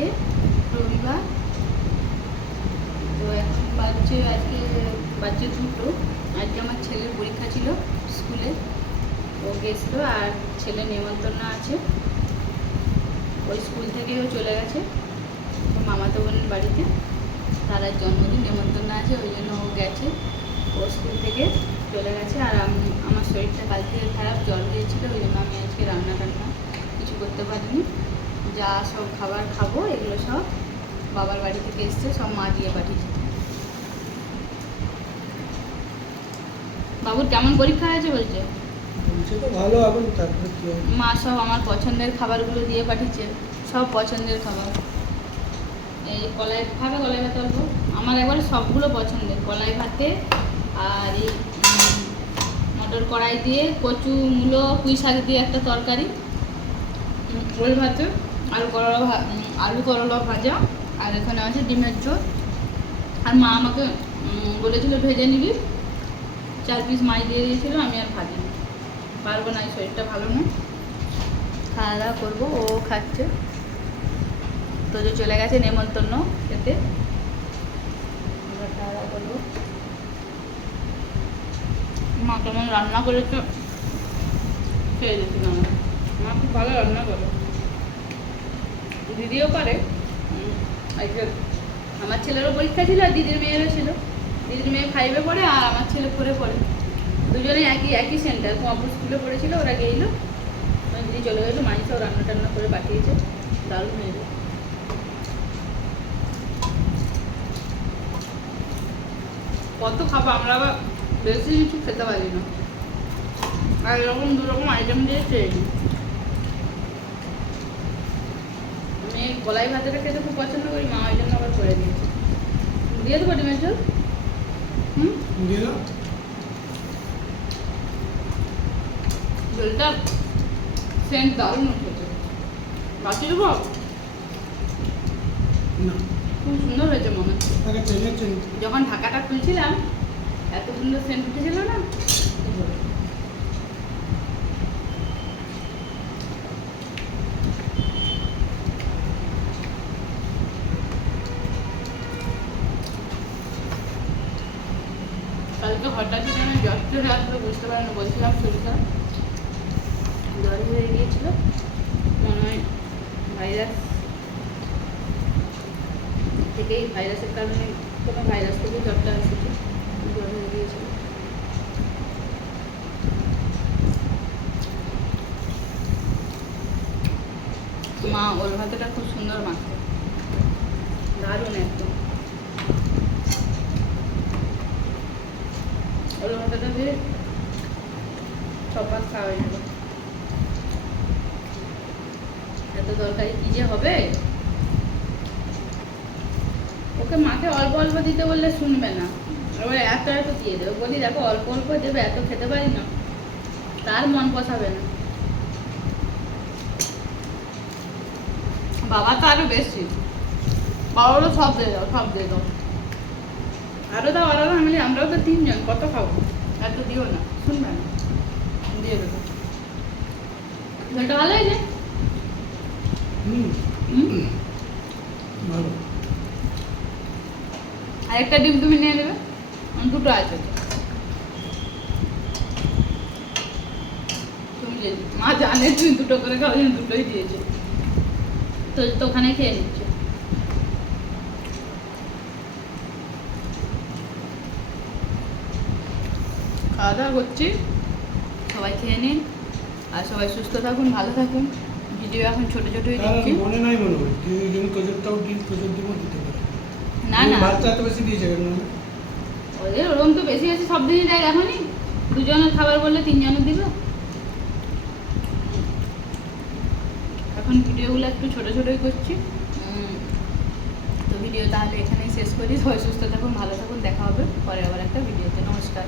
আজকে, রবিবার। তো এখন বাজছে আজকে, বাজছে দুটো। আজকে আমার ছেলের পরীক্ষা ছিল স্কুলে। ও গেছিল আর ছেলে নেমন্তন্ন আছে। ওই স্কুল থেকেও চলে গেছে। মামাতো বোনের বাড়িতে। তার জন্মদিন নেমন্তন্ন আছে, ওই জন্য ও গেছে। ও স্কুল থেকে চলে গেছে। আর আমি, আমার শরীরটা কাল থেকে খারাপ জল হয়েছিল, ওই জন্য আমি আজকে রান্না টান্না কিছু করতে পারিনি। যা সব খাবার খাব এগুলো সব বাবার বাড়ি থেকে এসছে সব মা দিয়ে পাঠিয়েছে। বাবুর কেমন পরীক্ষা আছে বলছে? বলছে ভালো এখন তারপরে কি মা সব আমার পছন্দের খাবারগুলো দিয়ে পাঠিয়েছে সব পছন্দের খাবার। এই কলাই খাবে কলাই ভাত অল্প। আমার একবারে সবগুলো পছন্দের কলাই ভাতে আর এই মটর কড়াই দিয়ে কচু মূলো পুঁই শাক দিয়ে একটা তরকারি। ওল ভাতে? আলু করলা আলু করলা ভাজা, আর এখানে আছে ডিমের ঝোল। আর মা আমাকে বলেছিল ভেজে নিবি। চার পিস মাছ দিয়ে দিয়েছিল, আমি আর ভাজিনি। পারব না, এই শরীরটা ভালো না। খাওয়া দাওয়া করব, ও খাচ্ছে। তো যে চলে গেছে নেমন্তন্ন খেতে। খাওয়া দাওয়া করব। মা কেমন রান্না করেছে? খেয়ে দিয়েছিলাম মা খুব ভালো রান্না করে। দিদিও করে আমার ছেলেরও পরীক্ষা ছিল আর দিদির মেয়েরও ছিল। দিদির মেয়ে ফাইভে পড়ে আর আমার ছেলে ফোরে পড়ে। দুজনে একই একই সেন্টার কুমাপুর স্কুলে পড়েছিল, ওরা গেইলো। দিদি চলে গেলো মাইসও রান্না টান্না করে পাঠিয়েছে। দারুণ হয়েছে কত খাব আমরা আবার? বেশি কিছু খেতে পারি না। আর এরকম দু রকম আইটেম দিয়ে খেয়ে নিই আমি এই কলাই ভাতেটা খেতে খুব পছন্দ করি মা ওই জন্য আবার করে দিয়েছে। দিয়ে দেবো ডিমের ঝোল? হুম? দিয়ে দাও। ঝোলটা সেন্ট দারুণ উঠেছে বাকি দেবো? না। খুব সুন্দর হয়েছে মনে হচ্ছে। যখন ঢাকাটা খুলছিলাম এত সুন্দর সেন্ট উঠেছিল না কালকে হঠাৎ যেন জ্বর চলে আসলো বুঝতে পারি না, বলছিলাম শরীরটা জ্বর হয়ে গিয়েছিল, মনে হয় ভাইরাস থেকেই ভাইরাসের কারণে কোনো ভাইরাস থেকে জ্বরটা এসেছে জ্বর হয়ে গিয়েছিল। মা ওল ভাতটা খুব সুন্দর মাখে দারুণ একদম ওকে মাকে অল্প অল্প দিতে বললে শুনবে না। এবার এত এত দিয়ে দেবে। বলি, দেখো, অল্প অল্প দেবে, এত খেতে পারি না। তার মন পোষাবে না। বাবা তো আরও বেশি। বাবারও সব দিয়ে দাও, সব দিয়ে দাও। আরও দাও, আরও আমি আমরাও তো তিনজন, কত খাব? এত দিও না শুনবে না। দিয়ে দেবো। ঝোলটা ভালো হয়েছে ভালো। আরেকটা ডিম তুমি নিয়ে নেবে। দুটো আছে। তুমি মা জানে তুমি দুটো করে খাও জন্য দুটোই দিয়েছে। তো তো ওখানে খেয়ে নিচ্ছে। খাওয়া দাওয়া করছি সবাই খেয়ে নিন। আর সবাই সুস্থ থাকুন ভালো থাকুন। ভিডিও এখন ছোট ছোটই দিচ্ছি। মনে নাই মনে হয়। জন্য প্রজেক্টটাও দিন প্রজেক্ট দিব দিতে পারে। না না। ভাতটা এত বেশি দিয়েছে কেন? ওদের ওরকম তো বেশি আছে সব দিনই দেয়। এখনই দুজনের খাবার বললে তিনজনের দিবে এখন ভিডিওগুলো একটু ছোট ছোটই করছি। তো ভিডিও তাহলে এখানেই শেষ করি। সবাই সুস্থ থাকুন ভালো থাকুন। দেখা হবে পরে আবার একটা ভিডিওতে। নমস্কার।